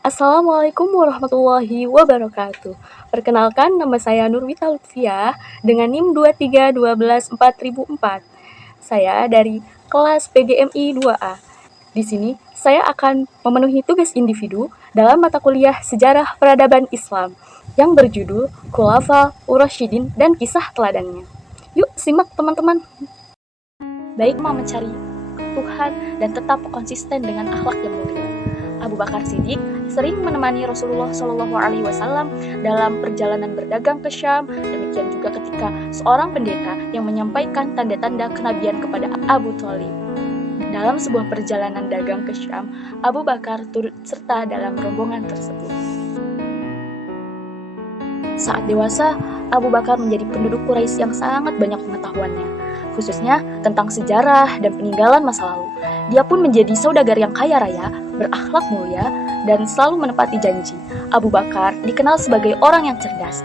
Assalamualaikum warahmatullahi wabarakatuh. Perkenalkan, nama saya Nurwita Lutfiah dengan NIM 231214.004. Saya dari kelas PGMI 2A. Di sini, saya akan memenuhi tugas individu dalam mata kuliah Sejarah Peradaban Islam yang berjudul Khulafa Ur-Rasyidin dan Kisah Teladannya. Yuk, simak teman-teman. Baik mau mencari Tuhan dan tetap konsisten dengan akhlak yang mulia. Abu Bakar Siddiq sering menemani Rasulullah SAW dalam perjalanan berdagang ke Syam. Demikian juga ketika seorang pendeta yang menyampaikan tanda-tanda kenabian kepada Abu Thalib. Dalam sebuah perjalanan dagang ke Syam, Abu Bakar turut serta dalam rombongan tersebut. Saat dewasa, Abu Bakar menjadi penduduk Quraisy yang sangat banyak pengetahuannya, khususnya tentang sejarah dan peninggalan masa lalu. Dia pun menjadi saudagar yang kaya raya, berakhlak mulia, dan selalu menepati janji. Abu Bakar dikenal sebagai orang yang cerdas,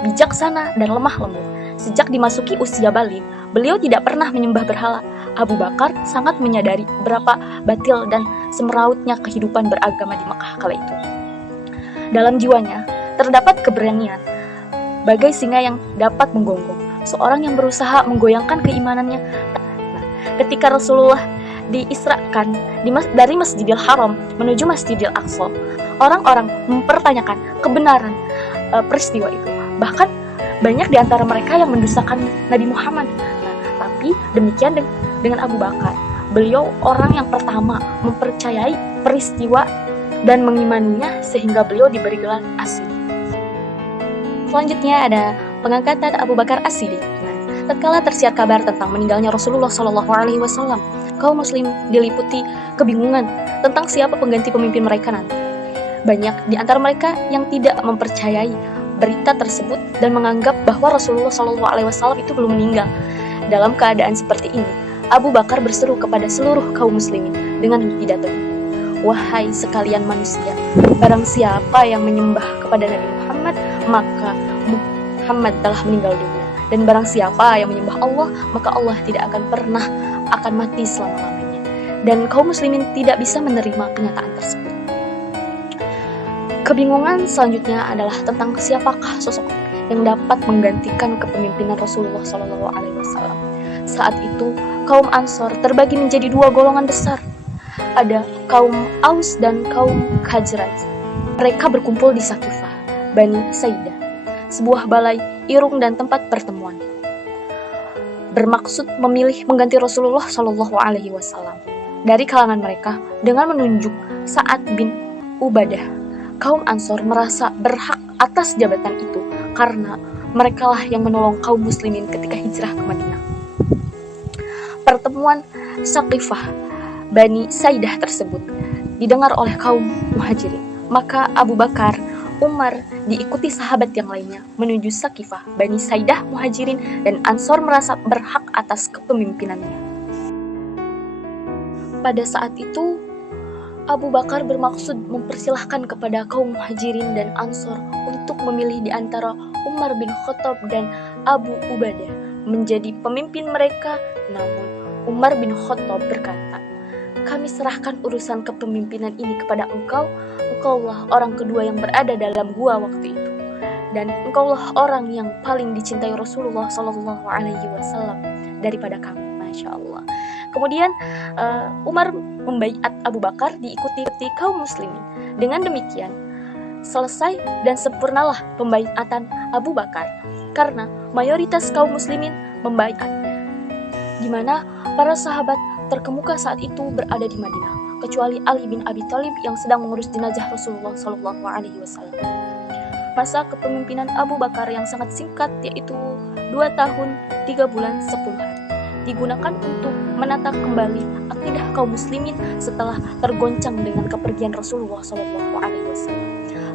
bijaksana, dan lemah lembut. Sejak dimasuki usia balik, beliau tidak pernah menyembah berhala. Abu Bakar sangat menyadari berapa batil dan semerautnya kehidupan beragama di Mekah kala itu. Dalam jiwanya, terdapat keberanian, bagai singa yang dapat menggonggong, seorang yang berusaha menggoyangkan keimanannya. Ketika Rasulullah diisrakan dari Masjidil Haram menuju Masjidil Aqsa, orang-orang mempertanyakan kebenaran peristiwa itu. Bahkan banyak di antara mereka yang mendustakan Nabi Muhammad. Tapi demikian dengan Abu Bakar, beliau orang yang pertama mempercayai peristiwa dan mengimaninya sehingga beliau diberi gelar As-Siddiq. Selanjutnya ada pengangkatan Abu Bakar As-Siddiq. Tatkala tersiar kabar tentang meninggalnya Rasulullah SAW, kaum muslim diliputi kebingungan tentang siapa pengganti pemimpin mereka nanti. Banyak di antara mereka yang tidak mempercayai berita tersebut dan menganggap bahwa Rasulullah SAW itu belum meninggal. Dalam keadaan seperti ini, Abu Bakar berseru kepada seluruh kaum muslimin dengan pidato, "Wahai sekalian manusia, barang siapa yang menyembah kepada Nabi Muhammad, maka Muhammad telah meninggal dunia. Dan barang siapa yang menyembah Allah, maka Allah tidak akan pernah akan mati selama-lamanya." Dan kaum muslimin tidak bisa menerima kenyataan tersebut. Kebingungan selanjutnya adalah tentang siapakah sosok yang dapat menggantikan kepemimpinan Rasulullah SAW. Saat itu, kaum Ansor terbagi menjadi dua golongan besar. Ada kaum Aus dan kaum Khazraj. Mereka berkumpul di Saqifah, Bani Saidah, sebuah balai irung dan tempat pertemuan, bermaksud memilih mengganti Rasulullah SAW. Dari kalangan mereka, dengan menunjuk Sa'ad bin Ubadah, kaum Ansor merasa berhak atas jabatan itu karena merekalah yang menolong kaum muslimin ketika hijrah ke Madinah. Pertemuan Saqifah Bani Saidah tersebut didengar oleh kaum Muhajirin. Maka Abu Bakar, Umar diikuti sahabat yang lainnya menuju Saqifah Bani Saidah, Muhajirin dan Ansor merasa berhak atas kepemimpinannya. Pada saat itu, Abu Bakar bermaksud mempersilahkan kepada kaum Muhajirin dan Ansor untuk memilih di antara Umar bin Khattab dan Abu Ubadah menjadi pemimpin mereka. Namun Umar bin Khattab berkata, "Kami serahkan urusan kepemimpinan ini kepada engkau. Engkaulah orang kedua yang berada dalam gua waktu itu, dan engkaulah orang yang paling dicintai Rasulullah SAW daripada kami." Masya Allah. Kemudian Umar membaiat Abu Bakar diikuti kaum muslimin. Dengan demikian, selesai dan sempurnalah pembaiatan Abu Bakar karena mayoritas kaum muslimin membaiatnya, di mana para sahabat terkemuka saat itu berada di Madinah, kecuali Ali bin Abi Thalib yang sedang mengurus jenazah Rasulullah SAW. Masa kepemimpinan Abu Bakar yang sangat singkat, yaitu 2 tahun 3 bulan 10 hari, digunakan untuk menata kembali akidah kaum muslimin setelah tergoncang dengan kepergian Rasulullah SAW.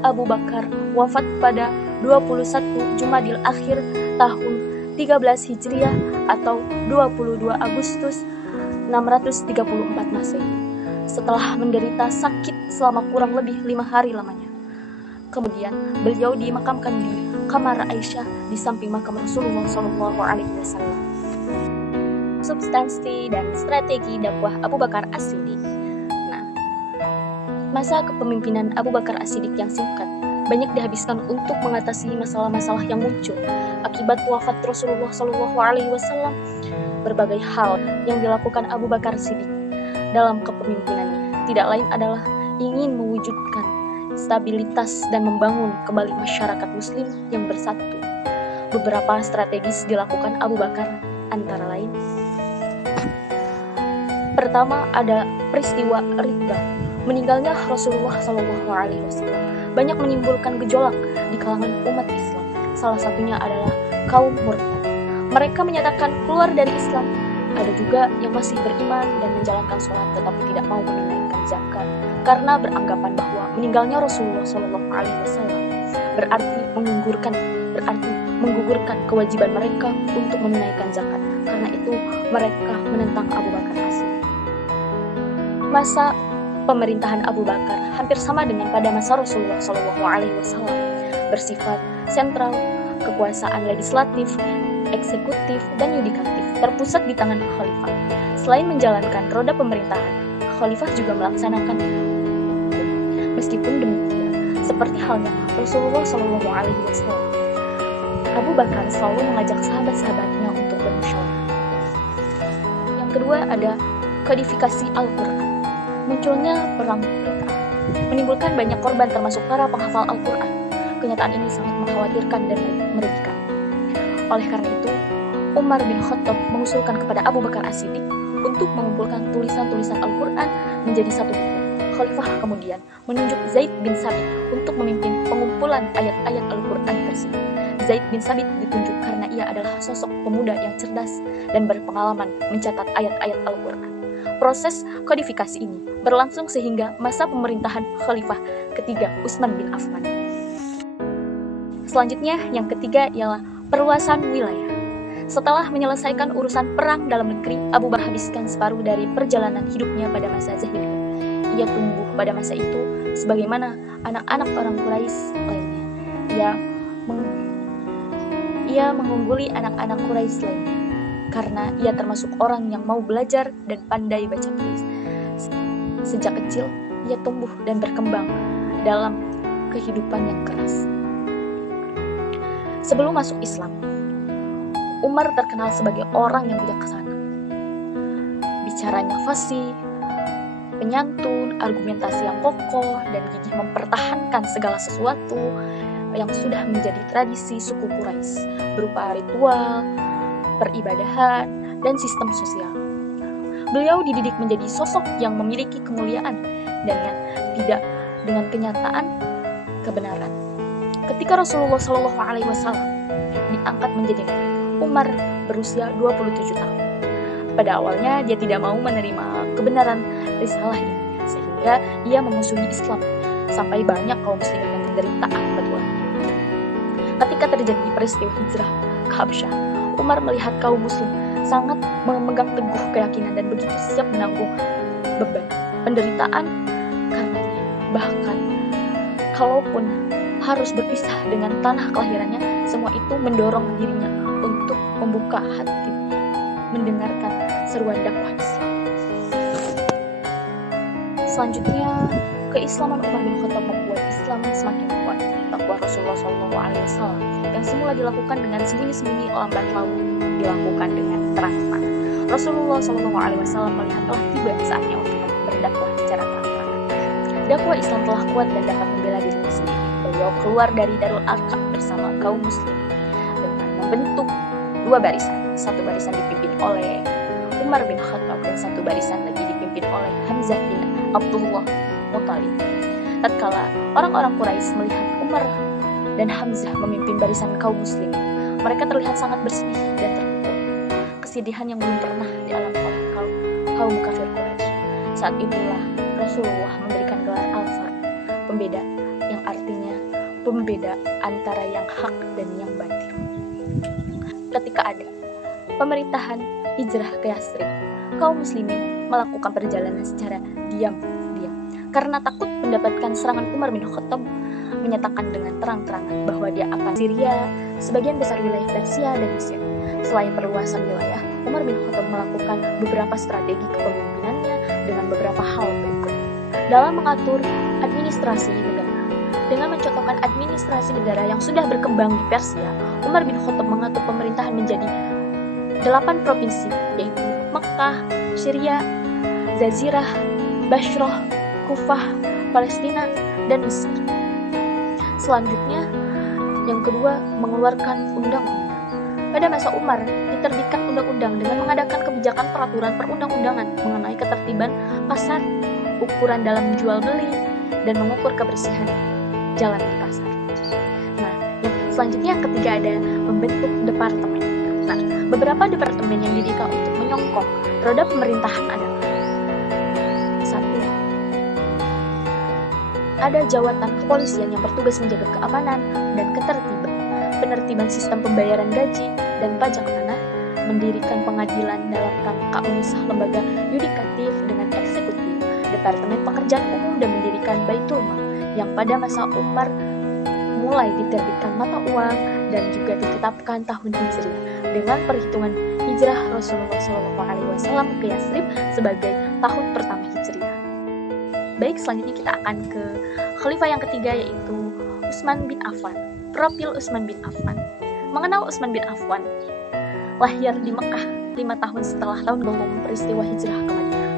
Abu Bakar wafat pada 21 Jumadil Akhir tahun 13 Hijriah atau 22 Agustus 634 Masehi, setelah menderita sakit selama kurang lebih 5 hari lamanya. Kemudian beliau dimakamkan di kamar Aisyah di samping makam Rasulullah SAW. Substansi dan strategi dakwah Abu Bakar As-Siddiq. Nah, Masa kepemimpinan Abu Bakar As-Siddiq yang singkat banyak dihabiskan untuk mengatasi masalah-masalah yang muncul akibat wafat Rasulullah SAW. Berbagai hal yang dilakukan Abu Bakar As-Siddiq dalam kepemimpinannya tidak lain adalah ingin mewujudkan stabilitas dan membangun kembali masyarakat muslim yang bersatu. Beberapa strategis dilakukan Abu Bakar antara lain: pertama, ada peristiwa Riddah, meninggalnya Rasulullah SAW, banyak menimbulkan gejolak di kalangan umat Islam. Salah satunya adalah kaum murtad. Mereka menyatakan keluar dari Islam. Ada juga yang masih beriman dan menjalankan sholat tetapi tidak mau menunaikan zakat karena beranggapan bahwa meninggalnya Rasulullah SAW berarti menggugurkan kewajiban mereka untuk menunaikan zakat. Karena itu mereka menentang Abu Bakar As-Siddiq. Masa pemerintahan Abu Bakar hampir sama dengan pada masa Rasulullah SAW, bersifat sentral. Kekuasaan legislatif, eksekutif, dan yudikatif terpusat di tangan khalifah. Selain menjalankan roda pemerintahan, khalifah juga melaksanakan hukum. Meskipun demikian, seperti halnya Rasulullah SAW, Abu Bakar selalu mengajak sahabat-sahabatnya untuk bermusyawarah. Yang kedua ada kodifikasi Al-Quran. Munculnya perang Riddah menimbulkan banyak korban termasuk para penghafal Al-Quran. Kenyataan ini sangat mengkhawatirkan dan merugikan. Oleh karena itu, Umar bin Khattab mengusulkan kepada Abu Bakar As-Siddiq untuk mengumpulkan tulisan-tulisan Al-Quran menjadi satu buku. Khalifah kemudian menunjuk Zaid bin Sabit untuk memimpin pengumpulan ayat-ayat Al-Quran tersebut. Zaid bin Sabit ditunjuk karena ia adalah sosok pemuda yang cerdas dan berpengalaman mencatat ayat-ayat Al-Quran. Proses kodifikasi ini berlangsung sehingga masa pemerintahan Khalifah ketiga Utsman bin Affan. Selanjutnya, yang ketiga ialah perluasan wilayah. Setelah menyelesaikan urusan perang dalam negeri, Abu Bakar habiskan separuh dari perjalanan hidupnya pada masa jahiliyah. Ia tumbuh pada masa itu sebagaimana anak-anak orang Quraisy lainnya. Ia mengungguli anak-anak Quraisy lainnya karena ia termasuk orang yang mau belajar dan pandai baca tulis. Sejak kecil, ia tumbuh dan berkembang dalam kehidupan yang keras. Sebelum masuk Islam, Umar terkenal sebagai orang yang bijaksana. Bicaranya fasih, penyantun, argumentasi yang kokoh, dan gigih mempertahankan segala sesuatu yang sudah menjadi tradisi suku Quraisy berupa ritual, peribadahan, dan sistem sosial. Beliau dididik menjadi sosok yang memiliki kemuliaan dan tidak dengan kenyataan kebenaran. Ketika Rasulullah SAW diangkat menjadi nabi, Umar berusia 27 tahun. Pada awalnya dia tidak mau menerima kebenaran risalah ini, sehingga ia memusuhi Islam sampai banyak kaum muslimin yang menderita akibatnya. Ketika terjadi peristiwa hijrah ke Habasyah, Umar melihat kaum muslim sangat memegang teguh keyakinan dan begitu siap menanggung beban penderitaan karenanya. Bahkan kalaupun harus berpisah dengan tanah kelahirannya, semua itu mendorong dirinya untuk membuka hati, mendengarkan seruan dakwah Islam. Selanjutnya, keislaman Umar bin Khattab membuat Islam semakin kuat. Dakwah Rasulullah SAW yang semula dilakukan dengan sembunyi-sembunyi lambat laun dilakukan dengan terang-terangan. Rasulullah SAW melihat telah tiba saatnya untuk berdakwah secara terang-terangan. Dakwah Islam telah kuat dan dapat membela dirinya sendiri. Beliau keluar dari Darul Arqam bersama kaum muslim dengan membentuk dua barisan. Satu barisan dipimpin oleh Umar bin Khattab dan satu barisan lagi dipimpin oleh Hamzah bin Abdullah Muttalib. Tatkala orang-orang Quraisy melihat Umar dan Hamzah memimpin barisan kaum muslim, mereka terlihat sangat bersedih dan terpukul. Kesedihan yang belum pernah dialami oleh kaum kafir Quraisy. Saat itulah Rasulullah memberikan gelar Al-Fard, pembeda, yang artinya pembeda antara yang hak dan yang batil. Ketika ada pemerintahan hijrah ke Yathrib, kaum muslimin melakukan perjalanan secara diam-diam karena takut mendapatkan serangan. Umar bin Khattab menyatakan dengan terang-terangan bahwa dia akan Syria, sebagian besar wilayah Persia dan Mesir. Selain perluasan wilayah, Umar bin Khattab melakukan beberapa strategi kepemimpinannya dengan beberapa hal berikut. Dalam mengatur Administrasi negara. Dengan mencontohkan administrasi negara yang sudah berkembang di Persia, Umar bin Khattab mengatur pemerintahan menjadi 8 provinsi, yaitu Mekkah, Syria, Jazirah, Bashrah, Kufah, Palestina, dan Mesir. Selanjutnya, yang kedua, mengeluarkan undang-undang. Pada masa Umar, diterbitkan undang-undang dengan mengadakan kebijakan peraturan perundang-undangan mengenai ketertiban pasar, ukuran dalam jual beli, dan mengukur kebersihan jalan di pasar. Nah, yang selanjutnya yang ketiga ada membentuk departemen. Nah, beberapa departemen yang didirikan untuk menyongkok roda pemerintahan adalah: 1. Ada jawatan kepolisian yang bertugas menjaga keamanan dan ketertiban, penertiban sistem pembayaran gaji dan pajak tanah, mendirikan pengadilan dalam rangka memisah lembaga yudikatif dengan eksekutif, departemen pekerjaan umum, dan mendirikan Baitul Mal yang pada masa Umar mulai diterbitkan mata uang dan juga ditetapkan tahun Hijriah dengan perhitungan hijrah Rasulullah SAW ke Yasrib sebagai tahun pertama Hijriah. Baik, selanjutnya kita akan ke khalifah yang ketiga, yaitu Utsman bin Affan. Profil Utsman bin Affan. Mengenal Utsman bin Affan, lahir di Mekah 5 tahun setelah tahun belum peristiwa hijrah ke Madinah.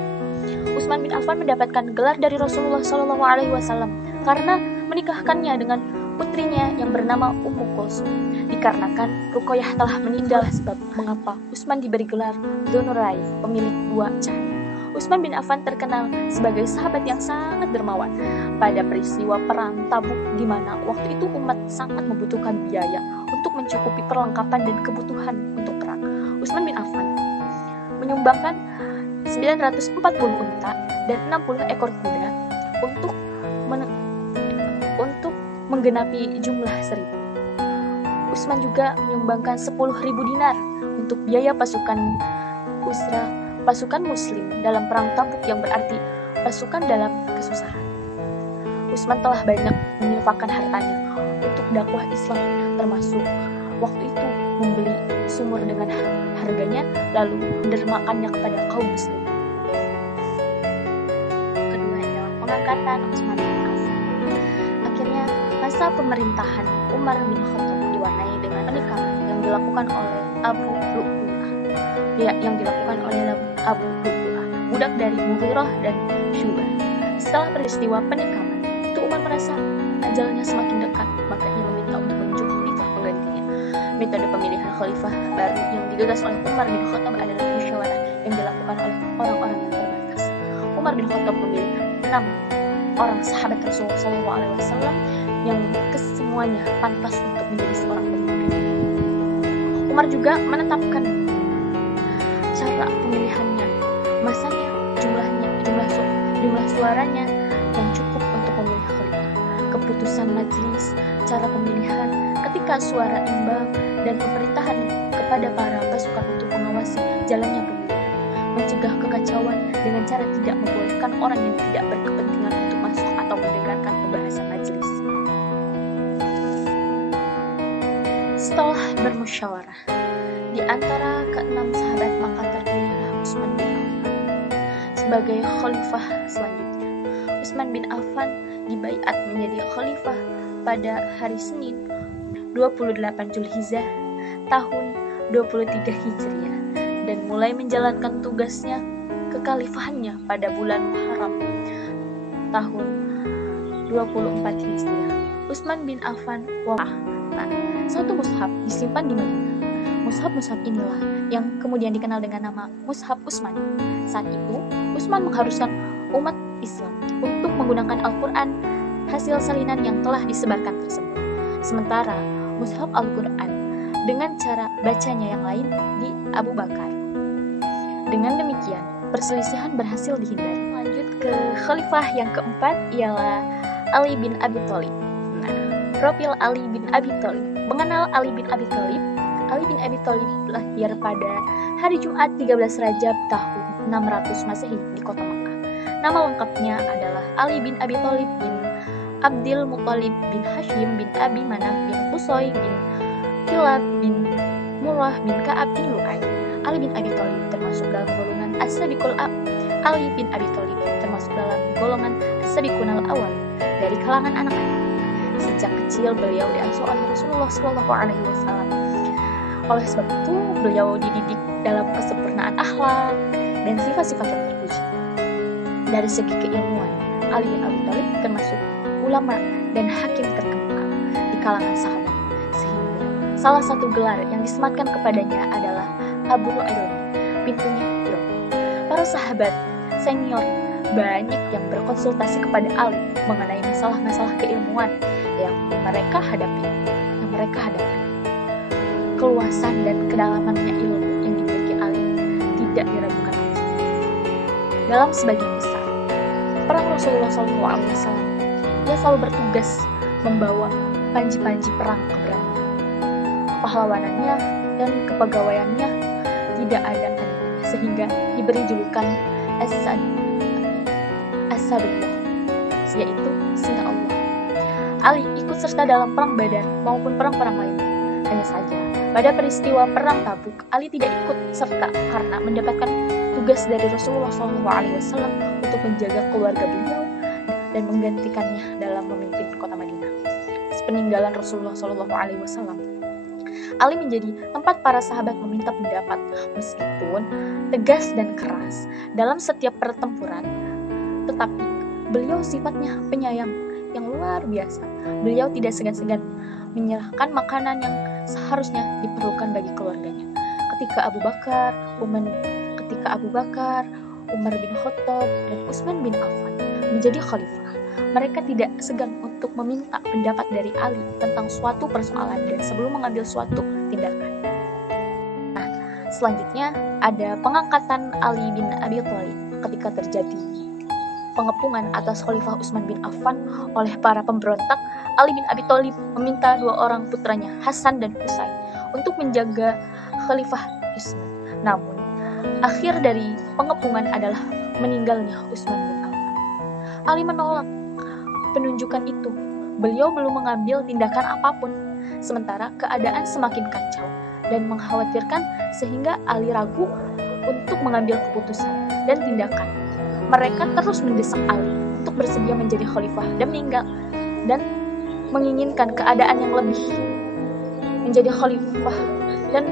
Utsman bin Affan mendapatkan gelar dari Rasulullah SAW karena menikahkannya dengan putrinya yang bernama Ummu Kulsum. Dikarenakan Ruqayyah telah meninggal, sebab mengapa Utsman diberi gelar Dzunnurai, pemilik 2 cahaya. Utsman bin Affan terkenal sebagai sahabat yang sangat dermawan pada peristiwa perang Tabuk, di mana waktu itu umat sangat membutuhkan biaya untuk mencukupi perlengkapan dan kebutuhan untuk perang. Utsman bin Affan menyumbangkan 940 unta dan 60 ekor kuda untuk menggenapi jumlah 1000. Utsman juga menyumbangkan 10.000 dinar untuk biaya pasukan usra, pasukan muslim dalam perang Tabuk, yang berarti pasukan dalam kesusahan. Utsman telah banyak menyumbangkan hartanya untuk dakwah Islam, termasuk waktu itu membeli sumur dengan harganya lalu mendermakannya kepada kaum muslim. Kedua adalah pengangkatan Utsman bin Affan. Akhirnya masa pemerintahan Umar bin Khattab diwarnai dengan pernikahan yang dilakukan oleh Abu Lu'lu'ah, budak dari Mughirah dan Syu'bah. Setelah peristiwa pernikahan itu, Umar merasa ajalnya semakin dekat, maka ia meminta untuk menunjuk khalifah penggantinya. Metode pemilihan khalifah baru yang digagas oleh Umar bin Khattab adalah musyawarah yang dilakukan oleh orang-orang yang terbatas. Umar bin Khattab memilih 6 orang sahabat Rasulullah SAW yang kesemuanya pantas untuk menjadi seorang pemimpin. Umar juga menetapkan cara pemilihannya, masanya, jumlah suaranya yang cukup untuk memilih khalifah, keputusan majelis, cara pemilihan ketika suara imbang, dan pemerintahan kepada para pasukan untuk mengawasi jalannya pemilihan, mencegah kekacauan dengan cara tidak membolehkan orang yang tidak berkepentingan untuk masuk atau mendengarkan pembahasan majelis. Setelah bermusyawarah, di antara ke-6 sahabat, maka terpilihlah Utsman bin Affan sebagai khalifah selanjutnya. Utsman bin Affan dibaiat menjadi khalifah pada hari Senin 28 Zulhijjah tahun 23 Hijriah dan mulai menjalankan tugasnya kekhalifahannya pada bulan Muharram tahun 24 Hijriah. Utsman bin Affan wafat. Nah, satu mushaf disimpan di Madinah. Mushaf-mushaf inilah yang kemudian dikenal dengan nama Mushaf Utsmani. Saat itu, Utsman mengharuskan umat Islam untuk menggunakan Al-Quran hasil salinan yang telah disebarkan tersebut. Sementara Mushaf Al-Quran dengan cara bacanya yang lain di Abu Bakar. Dengan demikian, perselisihan berhasil dihindari. Lanjut ke khalifah yang keempat ialah Ali bin Abi Thalib. Nah, profil Ali bin Abi Thalib. Mengenal Ali bin Abi Thalib? Ali bin Abi Thalib lahir pada hari Jumat 13 Rajab tahun 600 Masehi di kota Makkah. Nama lengkapnya adalah Ali bin Abi Thalib bin Abdul Muthalib bin Hashim bin Abi Manaf bin Qusay bin Kilab bin Murrah bin Ka'ab bin Lu'ay. Ali bin Abi Thalib termasuk dalam golongan As-Sabiqul Ali bin Abi Thalib termasuk dalam golongan As-Sabiqunal Awal. dari kalangan anak-anak. Sejak kecil beliau diasuh oleh Rasulullah SAW. Oleh sebab itu, beliau dididik dalam kesempurnaan akhlak dan sifat-sifat yang terpuji. Dari segi keilmuan, Ali bin Abi Thalib termasuk ulama dan hakim terkenal di kalangan sahabat, sehingga salah satu gelar yang disematkan kepadanya adalah Abu Ilm, pintunya ilmu. Para sahabat senior banyak yang berkonsultasi kepada Ali mengenai masalah-masalah keilmuan yang mereka hadapi. Keluasan dan kedalamannya ilmu yang dimiliki Ali tidak diragukan lagi. Dalam sebagian besar perang Rasulullah SAW, ia selalu bertugas membawa panji-panji perang keberanian. Kepahlawanannya dan kepegawaiannya tidak ada tandingannya, sehingga diberi julukan Asadullah, yaitu singa Allah. Ali ikut serta dalam perang Badar maupun perang-perang lainnya. Hanya saja, pada peristiwa perang Tabuk, Ali tidak ikut serta karena mendapatkan tugas dari Rasulullah SAW untuk menjaga keluarga beliau dan menggantikannya dalam memimpin kota Madinah. Sepeninggalan Rasulullah SAW, Ali menjadi tempat para sahabat meminta pendapat, meskipun tegas dan keras dalam setiap pertempuran. Tetapi beliau sifatnya penyayang yang luar biasa. Beliau tidak segan-segan menyerahkan makanan yang seharusnya diperlukan bagi keluarganya. Ketika Abu Bakar, Umar bin Khattab, dan Utsman bin Affan menjadi khalifah, mereka tidak segan untuk meminta pendapat dari Ali tentang suatu persoalan dan sebelum mengambil suatu tindakan. Nah, selanjutnya ada pengangkatan Ali bin Abi Thalib ketika terjadi pengepungan atas Khalifah Utsman bin Affan oleh para pemberontak. Ali bin Abi Thalib meminta dua orang putranya, Hasan dan Husain, untuk menjaga Khalifah Utsman. Namun, akhir dari pengepungan adalah meninggalnya Utsman bin Affan. Ali menolak penunjukan itu. Beliau belum mengambil tindakan apapun, sementara keadaan semakin kacau dan mengkhawatirkan sehingga Ali ragu untuk mengambil keputusan dan tindakan. Mereka terus mendesak Ali untuk bersedia menjadi khalifah dan menginginkan keadaan yang lebih, menjadi khalifah dan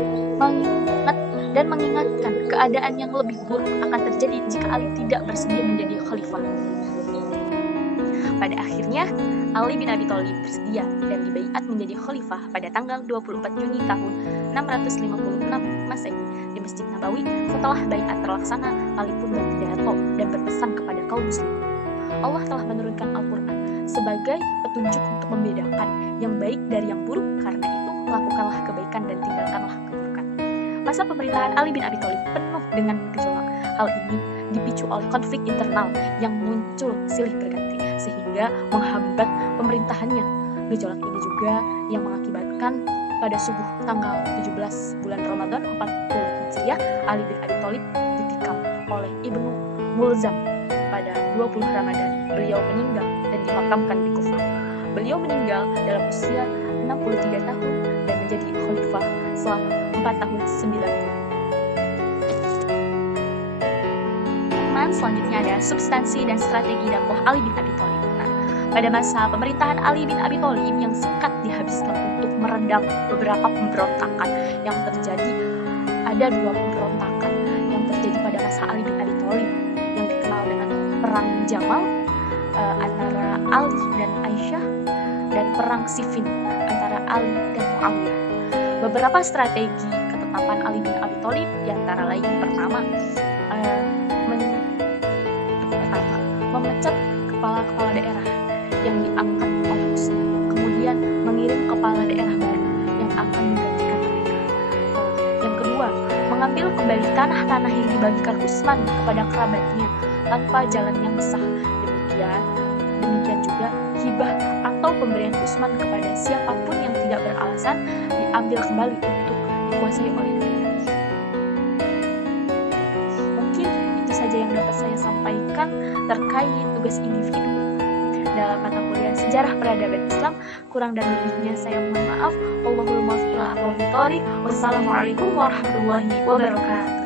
mengingatkan keadaan yang lebih buruk akan terjadi jika Ali tidak bersedia menjadi khalifah. Pada akhirnya, Ali bin Abi Thalib bersedia dan dibaiat menjadi khalifah pada tanggal 24 Juni tahun 656 Masehi di Masjid Nabawi. Setelah baiat terlaksana, Ali pun berpidato dan berpesan kepada kaum muslimin. Allah telah menurunkan Al-Quran sebagai petunjuk untuk membedakan yang baik dari yang buruk. Karena itu, lakukanlah kebaikan dan tinggalkanlah keburukan. Masa pemerintahan Ali bin Abi Thalib penuh dengan gejolak. Hal ini dipicu oleh konflik internal yang muncul silih berganti sehingga menghambat pemerintahannya. Gejolak ini juga yang mengakibatkan pada subuh tanggal 17 bulan Ramadan 40 Hijriah, Ali bin Abi Thalib ditikam oleh Ibnu Mulzam. Pada 20 Ramadan, beliau meninggal dan dimakamkan di Kufah. Beliau meninggal dalam usia 63 tahun dan menjadi khalifah selama 4 tahun 9 bulan. Selanjutnya ada substansi dan strategi dakwah Ali bin Abi Thalib. Pada masa pemerintahan Ali bin Abi Thalib yang singkat dihabiskan untuk meredam beberapa pemberontakan yang terjadi. Ada 2 pemberontakan yang terjadi pada masa Ali bin Abi Thalib yang dikenal dengan Perang Jamal antara Ali dan Aisyah dan Perang Siffin antara Ali dan Muawiyah. Beberapa strategi ketetapan Ali bin Abi Thalib diantara lain pertama, memecat kepala-kepala daerah yang diangkat oleh Utsman, kemudian mengirim kepala daerah baru yang akan menggantikan mereka. Yang kedua, mengambil kembali tanah-tanah yang dibagikan Utsman kepada kerabatnya tanpa jalan yang sah. Demikian juga hibah atau pemberian Utsman kepada siapapun yang tidak beralasan diambil kembali untuk dikuasai oleh negara. Mungkin itu saja yang dapat saya sampaikan terkait tugas individu dalam mata kuliah Sejarah Peradaban Islam. Kurang dan lebihnya saya mohon maaf. Wassalamualaikum warahmatullahi wabarakatuh.